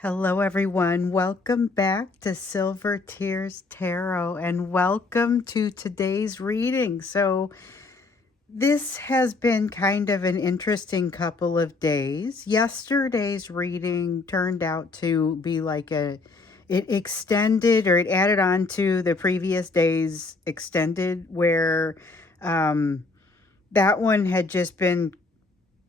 Hello, everyone. Welcome back to Silver Tears Tarot and welcome to today's reading. This has been kind of an interesting couple of days. Yesterday's reading turned out to be it extended or it added on to the previous day's extended, where um, that one had just been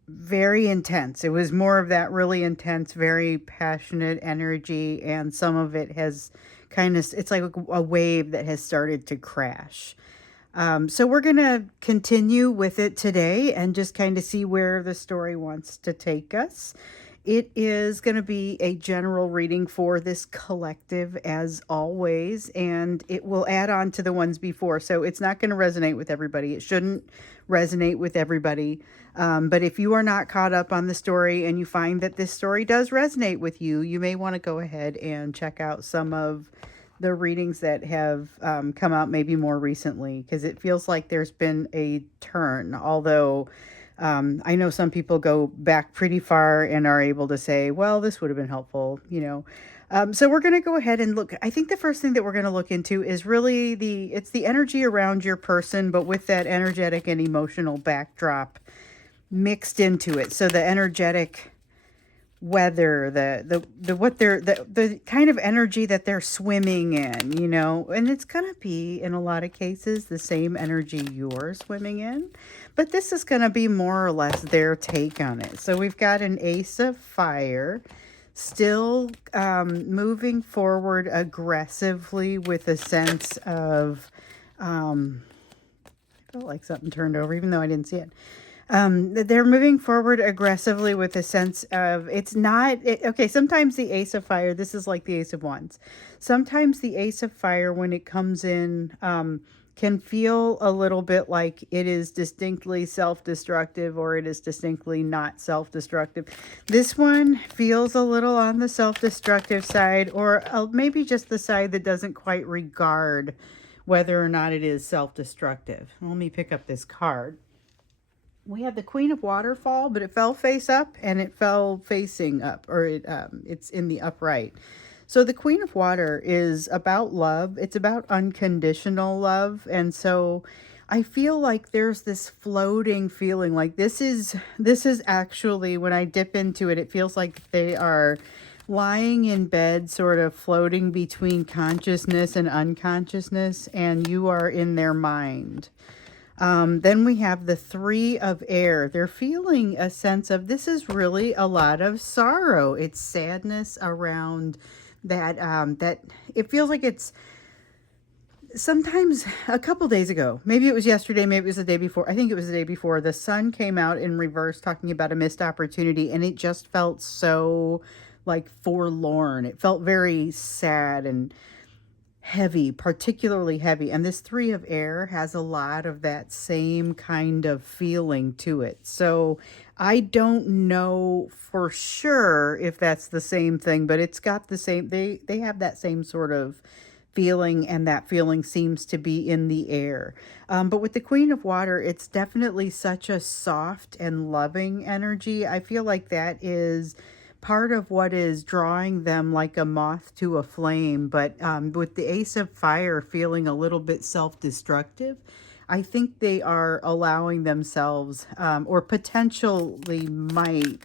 very intense. It was more of that really intense, very passionate energy, and some of it has it's like a wave that has started to crash. So we're going to continue with it today and just kind of see where the story wants to take us. It is going to be a general reading for this collective, as always, and it will add on to the ones before. So it's not going to resonate with everybody. It shouldn't resonate with everybody. But if you are not caught up on the story and you find that this story does resonate with you, you may want to go ahead and check out some of the readings that have come out maybe more recently, because it feels like there's been a turn. Although I know some people go back pretty far and are able to say, well, this would have been helpful. So we're going to go ahead and look. I think the first thing that we're going to look into is really it's the energy around your person, but with that energetic and emotional backdrop mixed into it. So the energetic weather, the kind of energy that they're swimming in, and it's gonna be in a lot of cases the same energy you're swimming in, but this is gonna be more or less their take on it. So we've got an Ace of Fire, still moving forward aggressively with a sense of I felt like something turned over even though I didn't see it. They're moving forward aggressively with a sense of okay. Sometimes the Ace of Fire, this is like the Ace of Wands. Sometimes the Ace of Fire, when it comes in, can feel a little bit like it is distinctly self-destructive or it is distinctly not self-destructive. This one feels a little on the self-destructive side, or maybe just the side that doesn't quite regard whether or not it is self-destructive. Let me pick up this card. We had the Queen of Waterfall, but it fell face up and it fell facing up, or it's in the upright. So the Queen of Water is about love. It's about unconditional love, and so I feel like there's this floating feeling like this is actually, when I dip into it, it feels like they are lying in bed, sort of floating between consciousness and unconsciousness, and you are in their mind. Then we have the Three of Air. They're feeling a sense of, this is really a lot of sorrow. It's sadness around that it feels like it's sometimes a couple days ago. Maybe it was yesterday, maybe it was the day before. I think it was the day before. The sun came out in reverse talking about a missed opportunity, and it just felt so like forlorn. It felt very sad and heavy, particularly heavy. And this Three of Air has a lot of that same kind of feeling to it. So I don't know for sure if that's the same thing, but it's got the same, they have that same sort of feeling, and that feeling seems to be in the air. But with the Queen of Water, it's definitely such a soft and loving energy. I feel like that is part of what is drawing them like a moth to a flame. But with the Ace of Fire feeling a little bit self-destructive, I think they are allowing themselves, or potentially might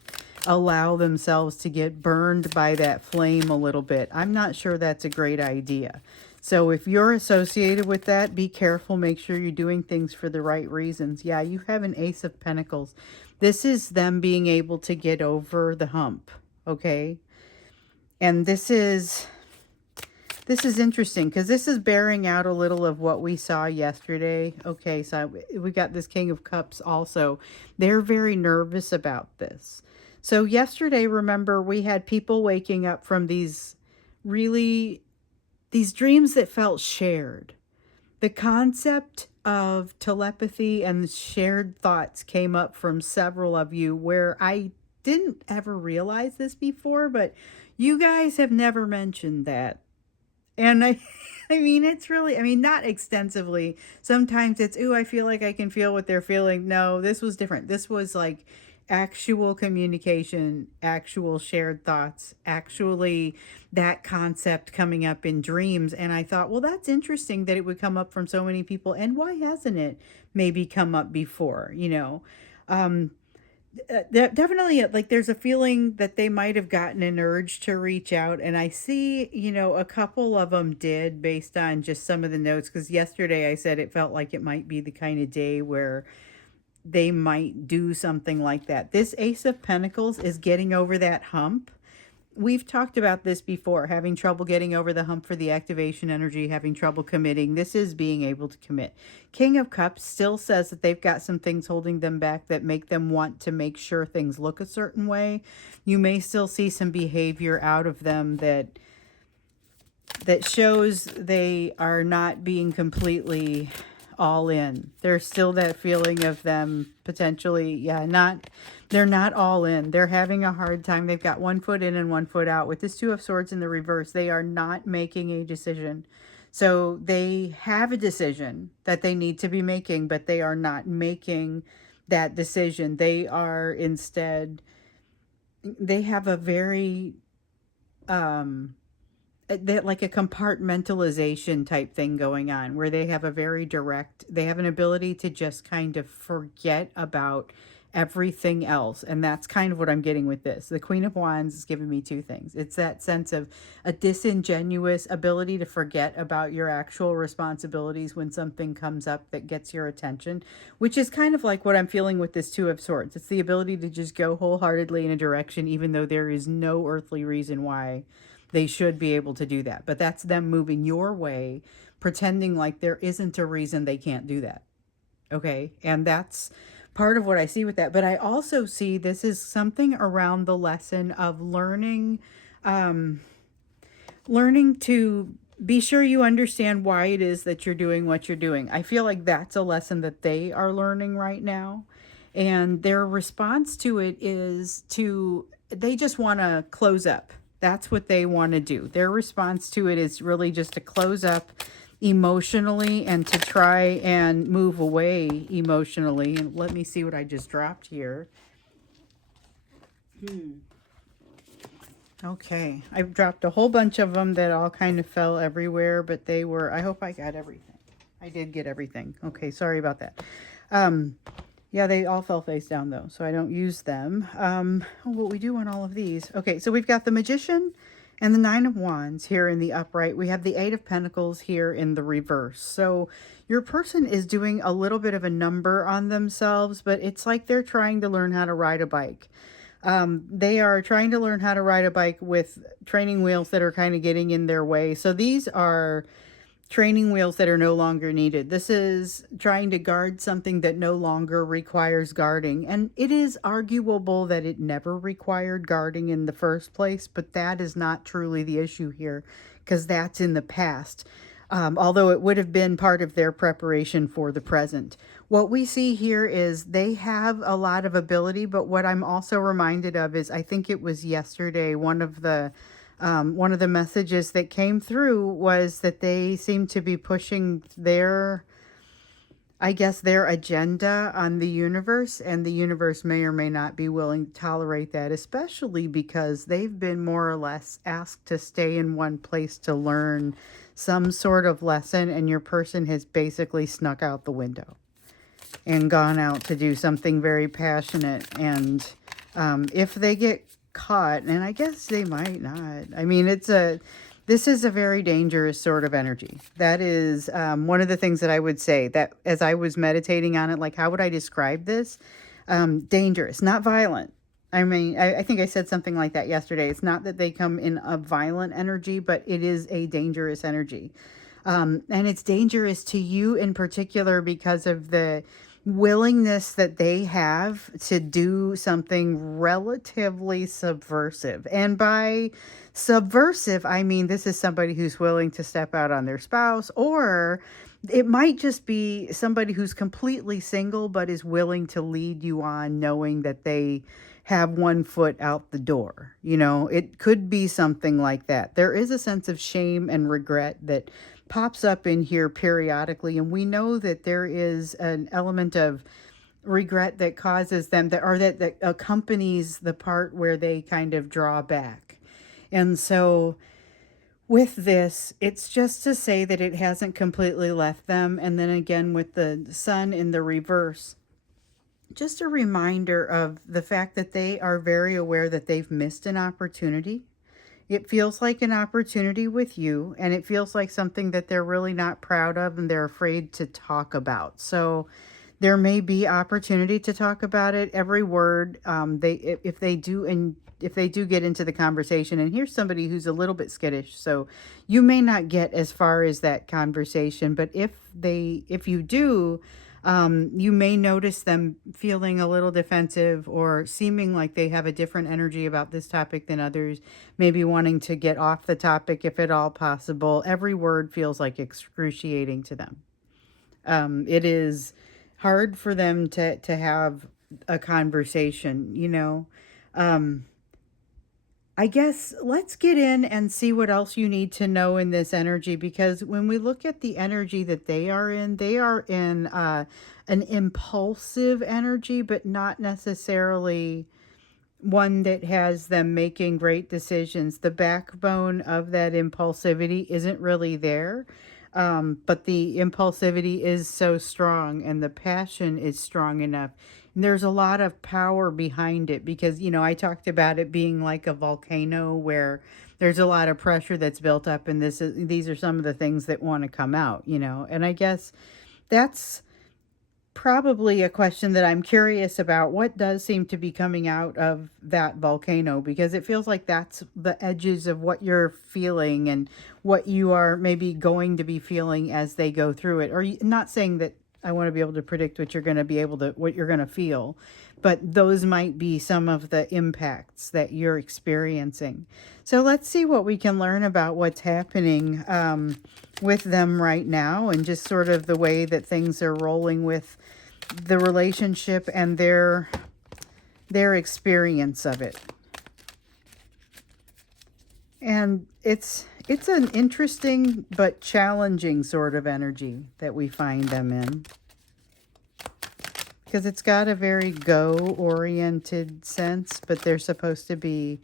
allow themselves to get burned by that flame a little bit. I'm not sure that's a great idea. So if you're associated with that, be careful. Make sure you're doing things for the right reasons. Yeah, you have an Ace of Pentacles. This is them being able to get over the hump. Okay. And this is interesting because this is bearing out a little of what we saw yesterday. Okay, so we got this King of Cups also. They're very nervous about this. So yesterday, remember, we had people waking up from these dreams that felt shared. The concept of telepathy and shared thoughts came up from several of you, where I didn't ever realize this before, but you guys have never mentioned that. And I mean, it's really, I mean, not extensively. Sometimes it's, ooh, I feel like I can feel what they're feeling. No, this was different. This was like actual communication, actual shared thoughts, actually that concept coming up in dreams. And I thought, well, that's interesting that it would come up from so many people. And why hasn't it maybe come up before, you know? Um, Definitely, like, there's a feeling that they might have gotten an urge to reach out, and I see, a couple of them did based on just some of the notes. Because yesterday I said it felt like it might be the kind of day where they might do something like that. This Ace of Pentacles is getting over that hump. We've talked about this before, having trouble getting over the hump for the activation energy, having trouble committing. This is being able to commit. King of Cups still says that they've got some things holding them back that make them want to make sure things look a certain way. You may still see some behavior out of them that shows they are not being completely all in. There's still that feeling of them potentially, they're not all in. They're having a hard time. They've got one foot in and one foot out. With this Two of Swords in the reverse, they are not making a decision. So they have a decision that they need to be making, but they are not making that decision. They are instead, they have a very, like a compartmentalization type thing going on, where they have a very direct, they have an ability to just kind of forget about everything else. And that's kind of what I'm getting with this. The Queen of Wands is giving me two things. It's that sense of a disingenuous ability to forget about your actual responsibilities when something comes up that gets your attention, which is kind of like what I'm feeling with this Two of Swords. It's the ability to just go wholeheartedly in a direction, even though there is no earthly reason why they should be able to do that. But that's them moving your way, pretending like there isn't a reason they can't do that. Okay. And that's part of what I see with that. But I also see this is something around the lesson of learning to be sure you understand why it is that you're doing what you're doing. I feel like that's a lesson that they are learning right now. And their response to it is they just want to close up. That's what they want to do. Their response to it is really just to close up emotionally and to try and move away emotionally. And let me see what I just dropped here. Okay, I've dropped a whole bunch of them that all kind of fell everywhere, but they were, I hope I got everything. I did get everything. Okay, sorry about that. Yeah, they all fell face down though, so I don't use them. What we do on all of these. Okay, so we've got the Magician and the Nine of Wands here in the upright. We have the Eight of Pentacles here in the reverse. So your person is doing a little bit of a number on themselves, but it's like they're trying to learn how to ride a bike. They are trying to learn how to ride a bike with training wheels that are kind of getting in their way. So these are training wheels that are no longer needed. This is trying to guard something that no longer requires guarding. And it is arguable that it never required guarding in the first place, but that is not truly the issue here, because that's in the past. Although it would have been part of their preparation for the present. What we see here is they have a lot of ability, but what I'm also reminded of is, I think it was yesterday, one of the messages that came through was that they seem to be pushing their agenda on the universe, and the universe may or may not be willing to tolerate that, especially because they've been more or less asked to stay in one place to learn some sort of lesson, and your person has basically snuck out the window and gone out to do something very passionate. And if they get caught, and I guess they might not. I mean, this is a very dangerous sort of energy. That is one of the things that I would say, that as I was meditating on it, like, how would I describe this? Dangerous, not violent. I mean, I think I said something like that yesterday. It's not that they come in a violent energy, but it is a dangerous energy. And it's dangerous to you in particular because of the willingness that they have to do something relatively subversive. And by subversive, I mean this is somebody who's willing to step out on their spouse, or it might just be somebody who's completely single but is willing to lead you on, knowing that they have one foot out the door. It could be something like that. There is a sense of shame and regret that pops up in here periodically, and we know that there is an element of regret that causes them that, or that accompanies the part where they kind of draw back. And so with this, it's just to say that it hasn't completely left them. And then again, with the sun in the reverse, just a reminder of the fact that they are very aware that they've missed an opportunity. It feels like an opportunity with you, and it feels like something that they're really not proud of and they're afraid to talk about. So there may be opportunity to talk about it. Every word, if they do, and if they do get into the conversation, and here's somebody who's a little bit skittish, so you may not get as far as that conversation. But if you do, you may notice them feeling a little defensive or seeming like they have a different energy about this topic than others, maybe wanting to get off the topic if at all possible. Every word feels like excruciating to them. It is hard for them to have a conversation, you know. Um, I guess let's get in and see what else you need to know in this energy, because when we look at the energy that they are in an impulsive energy, but not necessarily one that has them making great decisions. The backbone of that impulsivity isn't really there, but the impulsivity is so strong and the passion is strong enough. And there's a lot of power behind it because, you know, I talked about it being like a volcano where there's a lot of pressure that's built up, and these are some of the things that want to come out, you know. And I guess that's probably a question that I'm curious about. What does seem to be coming out of that volcano? Because it feels like that's the edges of what you're feeling and what you are maybe going to be feeling as they go through it. Or not saying that I want to be able to predict what you're going to be able to, what you're going to feel, but those might be some of the impacts that you're experiencing. So let's see what we can learn about what's happening with them right now, and just sort of the way that things are rolling with the relationship and their experience of it. And it's an interesting but challenging sort of energy that we find them in, because it's got a very go-oriented sense, but they're supposed to be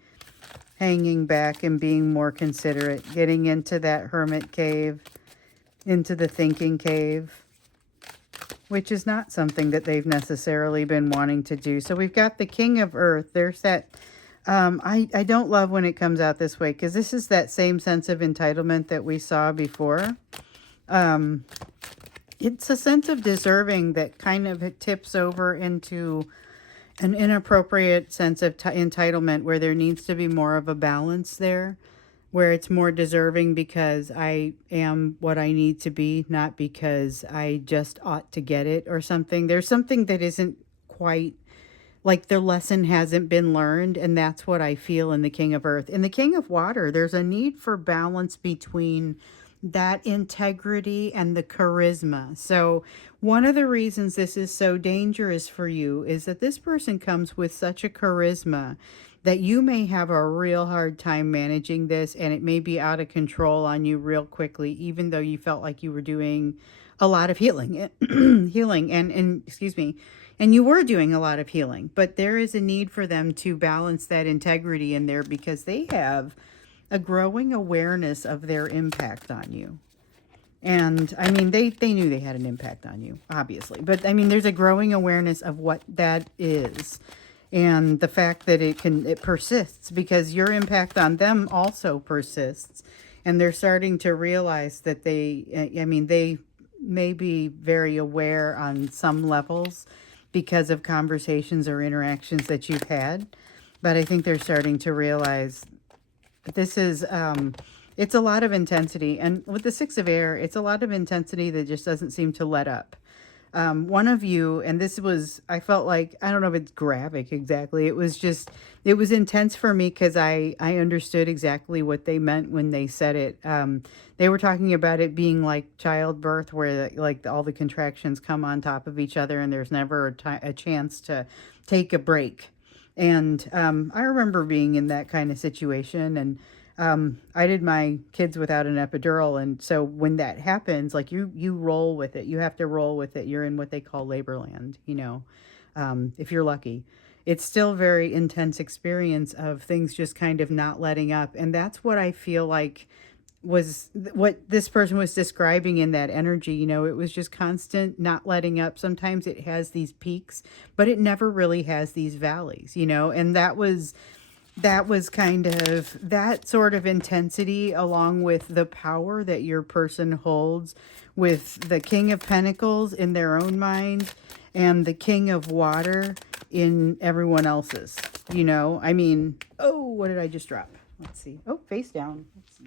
hanging back and being more considerate, getting into that hermit cave, into the thinking cave, which is not something that they've necessarily been wanting to do. So we've got the King of Earth. There's that. I don't love when it comes out this way, because this is that same sense of entitlement that we saw before. It's a sense of deserving that kind of tips over into an inappropriate sense of entitlement, where there needs to be more of a balance there, where it's more deserving because I am what I need to be, not because I just ought to get it or something. There's something that isn't quite, like the lesson hasn't been learned, and that's what I feel in the King of Earth. In the King of Water, there's a need for balance between that integrity and the charisma. So one of the reasons this is so dangerous for you is that this person comes with such a charisma that you may have a real hard time managing this, and it may be out of control on you real quickly, even though you felt like you were doing a lot of healing and excuse me, and you were doing a lot of healing. But there is a need for them to balance that integrity in there, because they have a growing awareness of their impact on you. And I mean, they knew they had an impact on you, obviously, but I mean, there's a growing awareness of what that is, and the fact that it persists, because your impact on them also persists. And they're starting to realize that they may be very aware on some levels because of conversations or interactions that you've had, but I think they're starting to realize this is, it's a lot of intensity. And with the Six of Air, it's a lot of intensity that just doesn't seem to let up. One of you, and this was, I felt like, I don't know if it's graphic exactly. It was intense for me, because I understood exactly what they meant when they said it. They were talking about it being like childbirth, where like all the contractions come on top of each other and there's never a chance to take a break. And I remember being in that kind of situation, and I did my kids without an epidural, and so when that happens, like you roll with it. You have to roll with it. You're in what they call labor land, if you're lucky. It's still very intense experience of things just kind of not letting up, and that's what I feel like was what this person was describing in that energy. It was just constant not letting up. Sometimes it has these peaks, but it never really has these valleys, and that was kind of that sort of intensity, along with the power that your person holds with the King of Pentacles in their own mind and the King of Water in everyone else's. I mean, oh, what did I just drop? Let's see. Oh, face down. Let's see.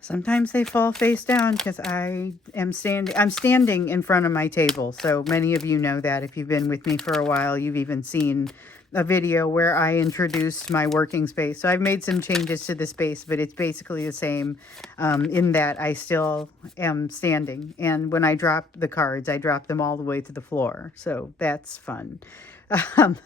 Sometimes they fall face down because I'm standing in front of my table. So many of you know that. If you've been with me for a while, you've even seen a video where I introduced my working space. So I've made some changes to the space, but it's basically the same, in that I still am standing. And when I drop the cards, I drop them all the way to the floor. So that's fun. Um,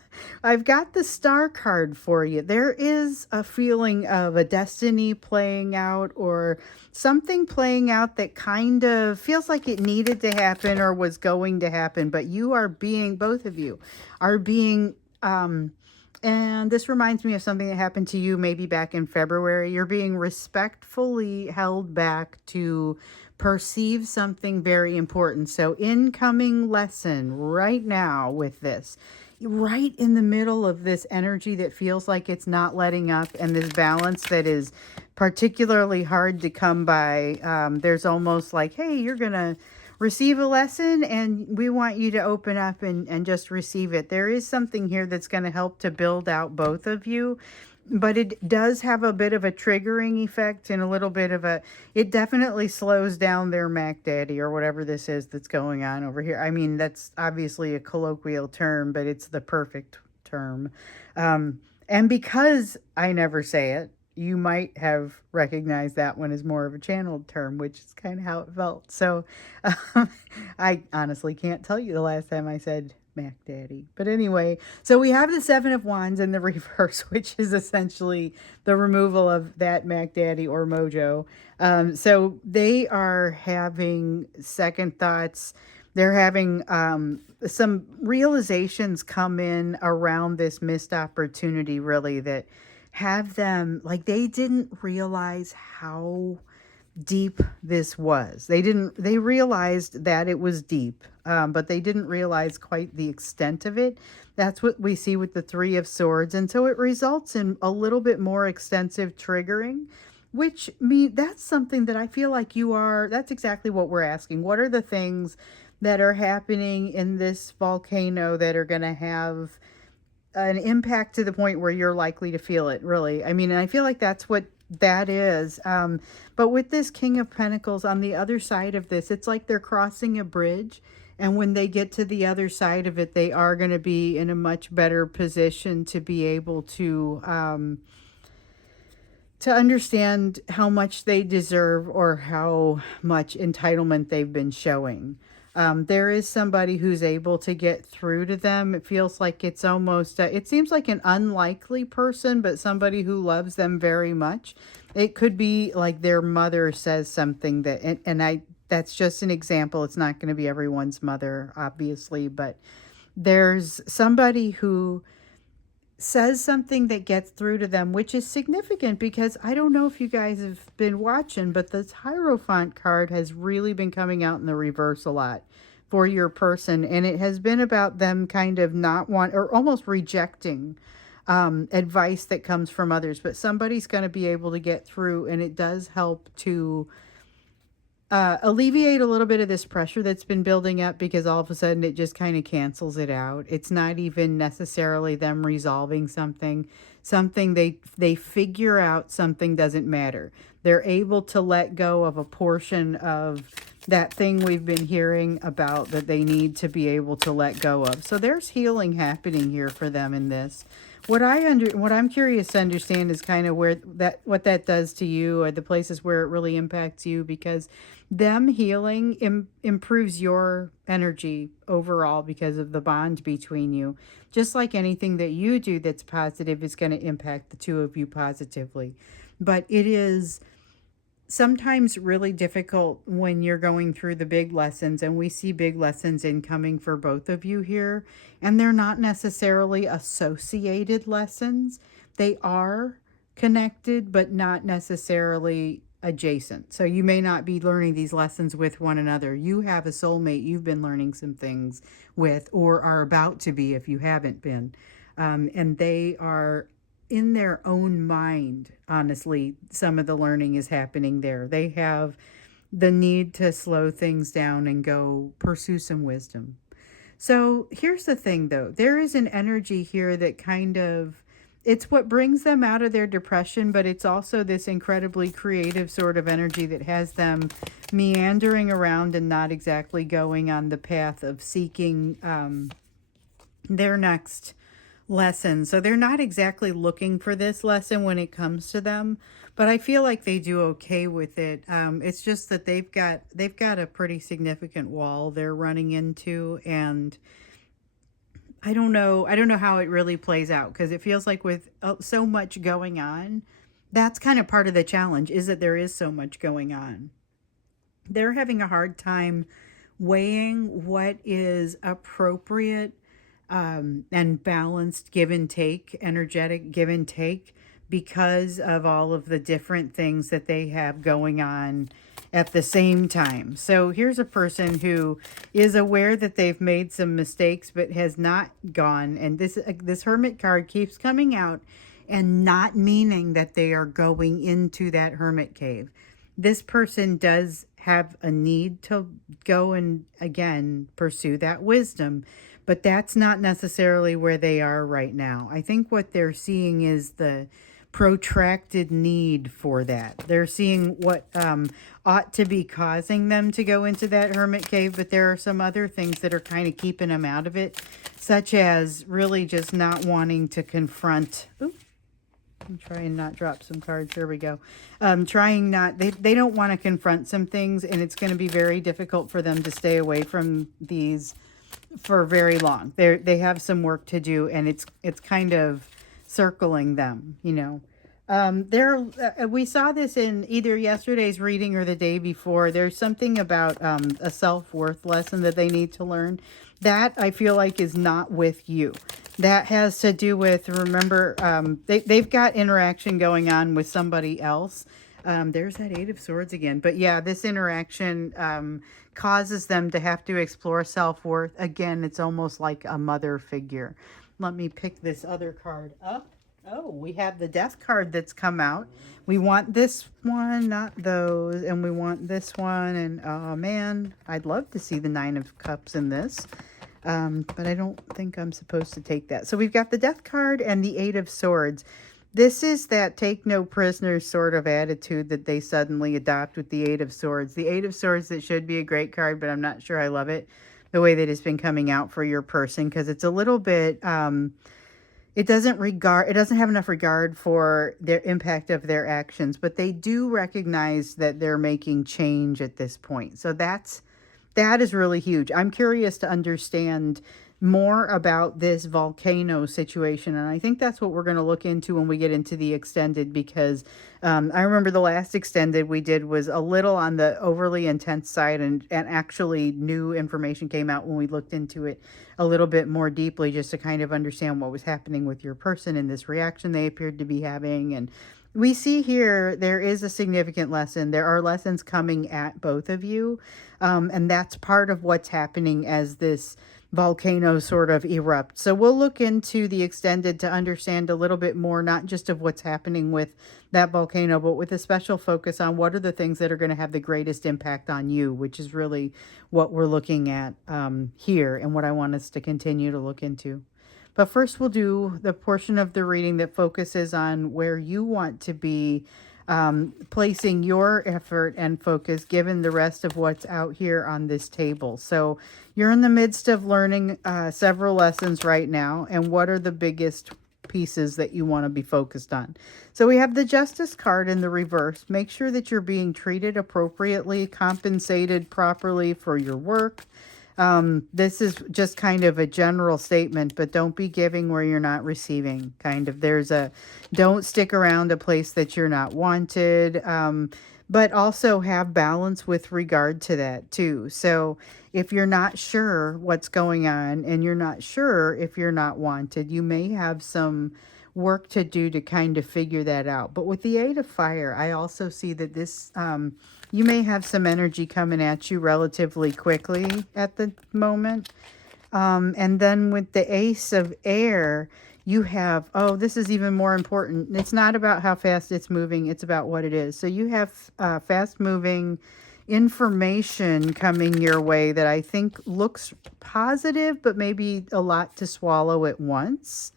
I've got the Star card for you. There is a feeling of a destiny playing out, or something playing out that kind of feels like it needed to happen or was going to happen, but both of you are being, and this reminds me of something that happened to you maybe back in February. You're being respectfully held back to perceive something very important. So incoming lesson right now with this, right in the middle of this energy that feels like it's not letting up, and this balance that is particularly hard to come by. There's almost like, hey, you're going to receive a lesson and we want you to open up and just receive it. There is something here that's going to help to build out both of you. But it does have a bit of a triggering effect and a little bit of it definitely slows down their Mac Daddy or whatever this is that's going on over here. I mean, that's obviously a colloquial term, but it's the perfect term. And because I never say it, you might have recognized that one as more of a channeled term, which is kind of how it felt. So I honestly can't tell you the last time I said Mac Daddy. But anyway, so we have the Seven of Wands in the reverse, which is essentially the removal of that Mac Daddy or mojo. So they are having second thoughts. They're having some realizations come in around this missed opportunity, really, that have them, like, they didn't realize how deep this was. They realized that it was deep, but they didn't realize quite the extent of it. That's what we see with the Three of Swords. And so it results in a little bit more extensive triggering, which that's something that I feel like that's exactly what we're asking. What are the things that are happening in this volcano that are going to have an impact to the point where you're likely to feel it, really? I mean, and I feel like that's what that is. But with this King of Pentacles on the other side of this, it's like they're crossing a bridge. And when they get to the other side of it, they are going to be in a much better position to be able to understand how much they deserve or how much entitlement they've been showing. There is somebody who's able to get through to them. It feels like it's almost, it seems like an unlikely person, but somebody who loves them very much. It could be like their mother says something that, that's just an example. It's not going to be everyone's mother, obviously, but there's somebody who says something that gets through to them, which is significant because I don't know if you guys have been watching, but the Hierophant card has really been coming out in the reverse a lot for your person. And it has been about them kind of not want or almost rejecting advice that comes from others, but somebody's going to be able to get through, and it does help to alleviate a little bit of this pressure that's been building up, because all of a sudden it just kind of cancels it out. It's not even necessarily them resolving something they figure out something doesn't matter. They're able to let go of a portion of that thing we've been hearing about that they need to be able to let go of. So there's healing happening here for them in this. what I'm curious to understand is kind of where that what that does to you, or the places where it really impacts you, because them healing improves your energy overall because of the bond between you. Just like anything that you do that's positive is going to impact the two of you positively. But it is sometimes really difficult when you're going through the big lessons, and we see big lessons incoming for both of you here, and they're not necessarily associated lessons. They are connected but not necessarily adjacent. So you may not be learning these lessons with one another. You have a soulmate you've been learning some things with, or are about to be if you haven't been, and they are in their own mind. Honestly, some of the learning is happening there. They have the need to slow things down and go pursue some wisdom. So here's the thing, though, there is an energy here that kind of, it's what brings them out of their depression, but it's also this incredibly creative sort of energy that has them meandering around and not exactly going on the path of seeking their next lesson. So they're not exactly looking for this lesson when it comes to them, but I feel like they do okay with it. It's just that they've got a pretty significant wall they're running into, and I don't know how it really plays out, because it feels like with so much going on, that's kind of part of the challenge, is that there is so much going on. They're having a hard time weighing what is appropriate and balanced give and take, energetic give and take, because of all of the different things that they have going on at the same time. So here's a person who is aware that they've made some mistakes but has not gone, and this hermit card keeps coming out and not meaning that they are going into that hermit cave. This person does have a need to go and again pursue that wisdom, but that's not necessarily where they are right now. I think what they're seeing is the protracted need for that. They're seeing what ought to be causing them to go into that hermit cave, but there are some other things that are kind of keeping them out of it, such as really just not wanting to confront. Ooh, I'm trying not drop some cards. There we go. Trying not, they don't want to confront some things, and it's going to be very difficult for them to stay away from these for very long. They have some work to do, and it's kind of circling them, you know. There we saw this in either yesterday's reading or the day before. There's something about a self-worth lesson that they need to learn. That I feel like is not with you. That has to do with, remember, they've got interaction going on with somebody else. There's that Eight of Swords again. But yeah, this interaction causes them to have to explore self-worth. Again, it's almost like a mother figure. Let me pick this other card up. Oh, we have the Death card that's come out. We want this one, not those. And we want this one. And oh man, I'd love to see the Nine of Cups in this. But I don't think I'm supposed to take that. So we've got the Death card and the Eight of Swords. This is that take no prisoners sort of attitude that they suddenly adopt with the Eight of Swords. The Eight of Swords, that should be a great card, but I'm not sure I love it the way that it's been coming out for your person, because it's a little bit, it doesn't have enough regard for their impact of their actions, but they do recognize that they're making change at this point. So that is really huge. I'm curious to understand more about this volcano situation, and I think that's what we're going to look into when we get into the extended, because I remember the last extended we did was a little on the overly intense side, and actually new information came out when we looked into it a little bit more deeply, just to kind of understand what was happening with your person and this reaction they appeared to be having. And we see here there is a significant lesson. There are lessons coming at both of you, and that's part of what's happening as this volcano sort of erupts. So we'll look into the extended to understand a little bit more, not just of what's happening with that volcano, but with a special focus on what are the things that are going to have the greatest impact on you, which is really what we're looking at here, and what I want us to continue to look into. But first, we'll do the portion of the reading that focuses on where you want to be placing your effort and focus given the rest of what's out here on this table. So you're in the midst of learning several lessons right now. And what are the biggest pieces that you want to be focused on. So we have the Justice card in the reverse. Make sure that you're being treated appropriately, compensated properly for your work. This is just kind of a general statement, but don't be giving where you're not receiving. Kind of, don't stick around a place that you're not wanted. But also have balance with regard to that too. So if you're not sure what's going on and you're not sure if you're not wanted, you may have some work to do to kind of figure that out. But with the Eight of Fire, I also see that this, you may have some energy coming at you relatively quickly at the moment. And then with the Ace of Air, you have, oh, this is even more important. It's not about how fast it's moving. It's about what it is. So you have fast moving information coming your way that I think looks positive, but maybe a lot to swallow at once.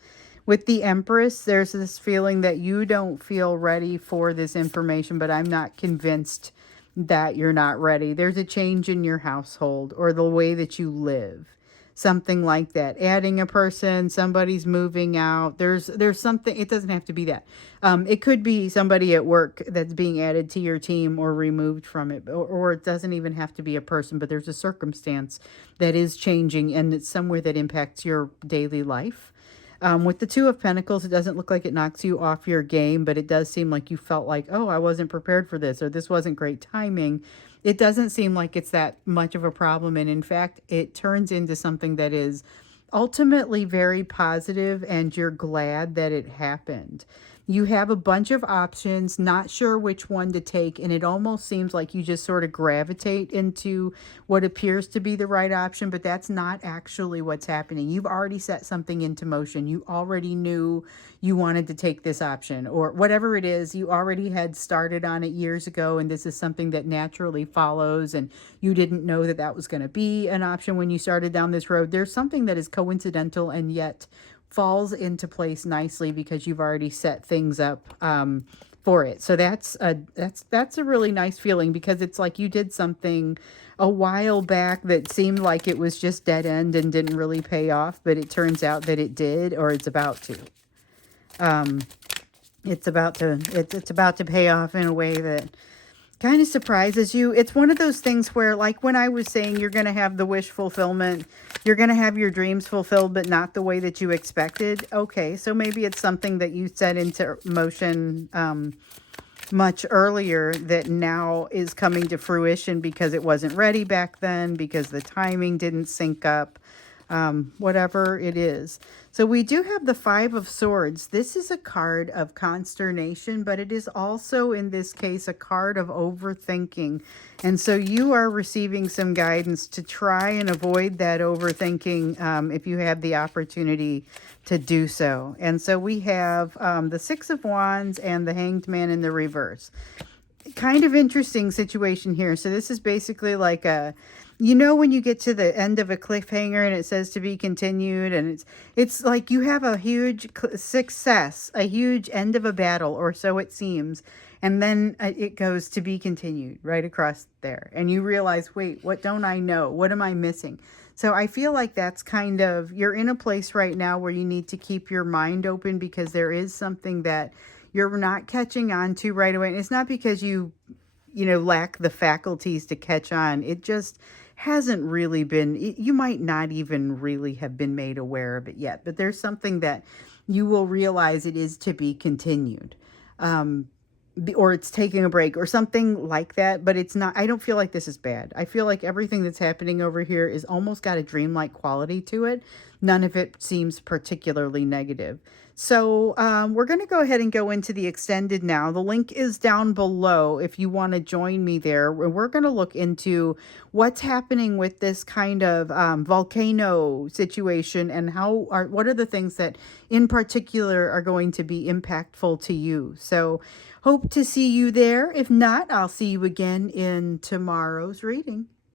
With the Empress, there's this feeling that you don't feel ready for this information, but I'm not convinced that you're not ready. There's a change in your household or the way that you live. Something like that. Adding a person, somebody's moving out. There's something, it doesn't have to be that. It could be somebody at work that's being added to your team or removed from it. Or it doesn't even have to be a person, but there's a circumstance that is changing and it's somewhere that impacts your daily life. With the Two of Pentacles, it doesn't look like it knocks you off your game, but it does seem like you felt like, oh, I wasn't prepared for this, or this wasn't great timing. It doesn't seem like it's that much of a problem. And in fact, it turns into something that is ultimately very positive, and you're glad that it happened. You have a bunch of options, not sure which one to take, and it almost seems like you just sort of gravitate into what appears to be the right option, but that's not actually what's happening. You've already set something into motion. You already knew you wanted to take this option, or whatever it is, you already had started on it years ago, and this is something that naturally follows, and you didn't know that that was going to be an option when you started down this road. There's something that is coincidental and yet falls into place nicely because you've already set things up for it. So that's a really nice feeling, because it's like you did something a while back that seemed like it was just dead end and didn't really pay off, but it turns out that it did, or it's about to. It's about to pay off in a way that kind of surprises you. It's one of those things where, like when I was saying, you're going to have the wish fulfillment, you're going to have your dreams fulfilled, but not the way that you expected. Okay, so maybe it's something that you set into motion much earlier that now is coming to fruition because it wasn't ready back then, because the timing didn't sync up. Whatever it is. So we do have the Five of Swords. This is a card of consternation, but it is also, in this case, a card of overthinking. And so you are receiving some guidance to try and avoid that overthinking if you have the opportunity to do so. And so we have the Six of Wands and the Hanged Man in the reverse. Kind of interesting situation here. So this is basically like a, you know, when you get to the end of a cliffhanger and it says to be continued, and it's like you have a huge success, a huge end of a battle, or so it seems, and then it goes to be continued right across there, and you realize, wait, what don't I know? What am I missing? So I feel like that's kind of, you're in a place right now where you need to keep your mind open, because there is something that you're not catching on to right away. And it's not because you lack the faculties to catch on. It just hasn't really been, you might not even really have been made aware of it yet, but there's something that you will realize it is to be continued. Or it's taking a break or something like that, but it's not, I don't feel like this is bad. I feel like everything that's happening over here is almost got a dreamlike quality to it. None of it seems particularly negative. So we're going to go ahead and go into the extended now. The link is down below if you want to join me there. We're going to look into what's happening with this kind of volcano situation, and what are the things that in particular are going to be impactful to you. So hope to see you there. If not, I'll see you again in tomorrow's reading.